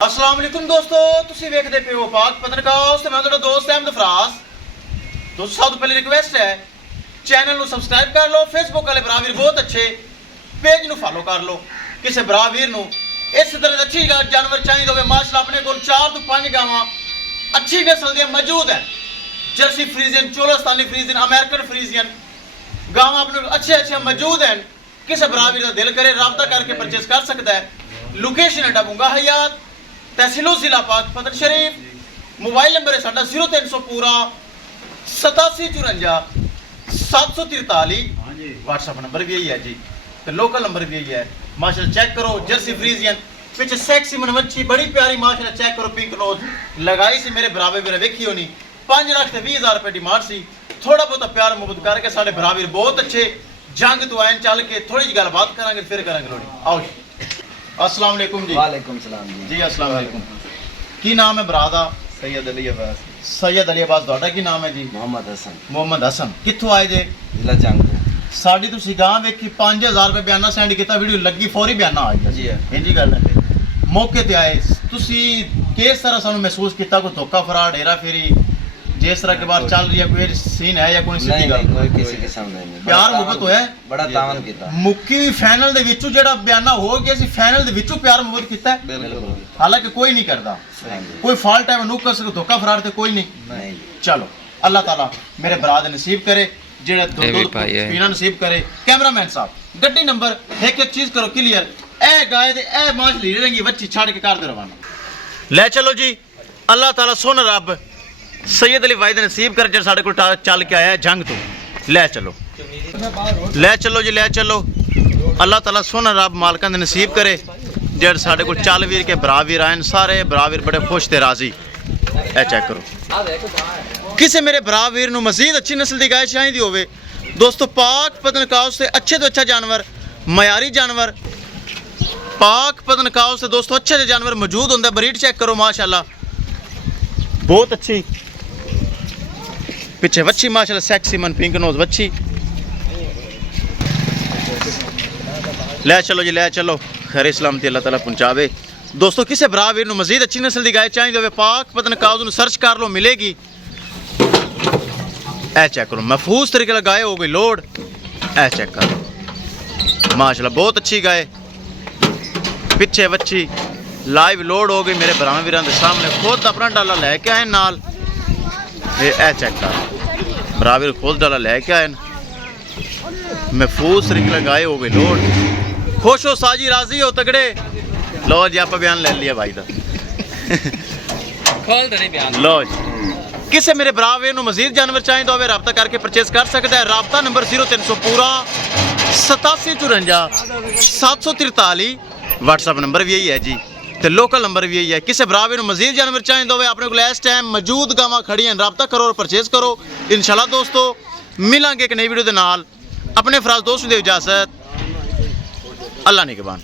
अस्सलाम वालेकुम दोस्तों, तुसी वेखदे पे हो पाक पत्रकास्ट ते मैं तुहाडा दोस्त अहमद फराज। दोस्तों सब तो पहले रिक्वेस्ट है चैनल ਨੂੰ ਸਬਸਕ੍ਰਾਈਬ ਕਰ ਲਓ, ਫੇਸਬੁੱਕ ਵਾਲੇ ਭਰਾ ਵੀਰ ਬਹੁਤ ਅੱਛੇ पेज ਨੂੰ ਫਾਲੋ ਕਰ ਲਓ। ਕਿਸੇ ਭਰਾ ਵੀਰ ਨੂੰ ਇਸ ਤਰ੍ਹਾਂ ਦੇ ਅੱਛੀ ਜਾਨਵਰ ਚਾਹੀਦੇ ਹੋਵੇ ਮਾਸ਼ਾਅੱਲਾ ਆਪਣੇ ਕੋਲ 4 ਤੋਂ 5 ਗਾਵਾਂ ਅੱਛੀ ਨਸਲ ਦੀਆਂ ਮੌਜੂਦ ਹੈ। Jersey Friesian, Cholistani Friesian, American Friesian गावां अपने अच्छे मौजूद हैं। किसी भरा भी दिल करे रब्ता करके परचेस कर सकता है। लोकेशन है डबूंगा हयात, तहसीलो जिला पाक पतन शरीफ। मोबाइल नंबर है साडा 0300 पूरा 8754 743। व्हाट्सएप नंबर भी यही है जी, तो लोकल नंबर भी यही है। माशाल्लाह चेक करो जर्सी फ्रीजियन पीछे सेक्सी मनवच्छी बड़ी प्यारी माशाल्लाह चेक करो। पिंक नोज लगाई सी मेरे बराबर भी वेखी होनी 5,20,000 रुपए डिमांड सी। थोड़ा बहुत प्यार मुहब्बत करके साढ़े भरा वीर बहुत अच्छे जंग तो आए चल के थोड़ी जी गलबात करांगे फिर करांगे लोड़ी। आओ जी। अस्सलाम वालेकुम जी। वालेकुम सलाम जी। जी अस्सलाम वालेकुम। की नाम है भरा दा? सैयद अली अब्बास। सैयद अली अब्बास। ਤੁਹਾਡਾ ਕੀ ਨਾਮ ਹੈ ਜੀ? मोहम्मद हसन। ਮੁਹੰਮਦ ਹਸਨ। ਕਿੱਥੋਂ ਆਏ ਜੇ? जिला जंग। ਸਾਡੀ ਤੁਸੀਂ ਗਾਂ ਵੇਖੀ 5,000 ਰੁਪਏ ਬਿਆਨਾ ਸੈਂਡ ਕੀਤਾ, ਵੀਡੀਓ ਲੱਗੀ ਫੌਰੀ ਬਿਆਨਾ ਆ ਗਿਆ ਜੀ ਹੈ। ਇਹ ਜੀ ਗੱਲ ਹੈ। ਮੌਕੇ ਤੇ ਆਏ ਤੁਸੀਂ ਕਿਸ ਤਰ੍ਹਾਂ ਸਾਨੂੰ ਮਹਿਸੂਸ ਕੀਤਾ? ਕੋਈ ਧੋਖਾ ਫਰਾਡ हेरा फेरी जिस तरह के बात चल रही है कोई सीन है या कोई सीधी गल? कोई किसी किस्म ਦਾ ਨਹੀਂ। ਪਿਆਰ ਮੁਹੱਬਤ ਹੋਇਆ ਬੜਾ ਤਾਵਨ ਕੀਤਾ। ਮੁੱਕੀ ਫਾਈਨਲ ਦੇ ਵਿੱਚੋਂ ਜਿਹੜਾ ਬਿਆਨਾ ਹੋ ਗਿਆ ਸੀ, ਫਾਈਨਲ ਦੇ ਵਿੱਚੋਂ ਪਿਆਰ ਮੁਹੱਬਤ ਕੀਤਾ ਹੈ। ਬਿਲਕੁਲ। ਹਾਲਾਂਕਿ ਕੋਈ ਨਹੀਂ ਕਰਦਾ, ਹਾਂਜੀ। ਕੋਈ ਫਾਲਟ ਹੈ ਨੁਕਸ ਧੋਖਾ ਫਰਾਡ ਤੇ ਕੋਈ ਨਹੀਂ। ਨਹੀਂ। ਚਲੋ ਅੱਲਾਹ ਤਾਲਾ ਮੇਰੇ ਭਰਾ ਦੇ ਨਸੀਬ ਕਰੇ, ਜਿਹੜਾ ਦੋ ਪੀਣਾ ਨਸੀਬ ਕਰੇ। ਕੈਮਰਾਮੈਨ ਸਾਹਿਬ ਗੱਡੀ ਨੰਬਰ ਇੱਕ ਚੀਜ਼ ਕਰੋ ਕਲੀਅਰ। ਇਹ ਗਾਇ ਦੇ ਇਹ ਮਾਛਲੀ ਰੰਗੀ ਵੱਛੀ ਛੱਡ ਕੇ ਕਰ ਦੇ ਰਵਾਨਾ। ਲੈ ਚਲੋ ਜੀ, ਅੱਲਾਹ ਤਾਲਾ ਸੋਹਣਾ ਰੱਬ सैयद अली वाहिद नसीब कर जो साढ़े को चल के आया है जंग तो। लै चलो जी, लै चलो। अल्लाह ताला सोना रब मालकां दे नसीब करे जो साढ़े को चल वीर के भरा वीर आए सारे भरा वीर बड़े खुश ते राजी। ए चेक करो किसी मेरे भरा वीर नूं मजीद अच्छी नस्ल की गाय चाहिए होवे दोस्तों, पाक पतनकाउस से अच्छे तो अच्छा जानवर, मयारी जानवर पाक पतनकाउस से दोस्तों अच्छे जानवर मौजूद होंगे। ब्रीड चेक करो माशाल्लाह बहुत अच्छी। पीछे वच्छी माशाल्लाह सेक्सी मन पिंक नोज वच्छी। ले चलो जी, ले चलो। खैर सलामती अल्लाह ताला पहुंचावे। दोस्तों किसी भरा वीर नूं मजीद अच्छी नस्ल की गाय चाहिए होवे पाक पतनकाउस नूं सर्च कर लो मिलेगी। ए चेक करो महफूज तरीके नाल गाय हो गई लोड। ए चेक करो माशाल्लाह बहुत अच्छी गाय पीछे वच्छी लाइव लोड हो गई मेरे भरा वीरां दे सामने। खुद अपना डाला लैके आए नाल। ए चेक कर भरा वीर खुद डाला लैके आए महफूज तरीके लगाए हो गए लोड। खुश हो साजी राजी हो तगड़े। लो जी आप बयान ले लिया भाई दा लो जी। किसी मेरे भरा वीर नूं मजीद जानवर चाहिए तो रब्ता करके परचेस कर सकता है। रब्ता नंबर 0300 पूरा 8754 743। व्हाट्सएप नंबर भी यही है जी, तो लोकल नंबर भी यही है। किसी भरा भी मजीद जानवर चाहिए तो अपने को इस टाइम मौजूद गावां खड़ी हैं, रब्ता करो और परचेज करो। इंशाल्लाह दोस्तों मिलांगे एक नई वीडियो के नाल। अपने फराज दोस्त दे इजाजत। अल्लाह निगहबान।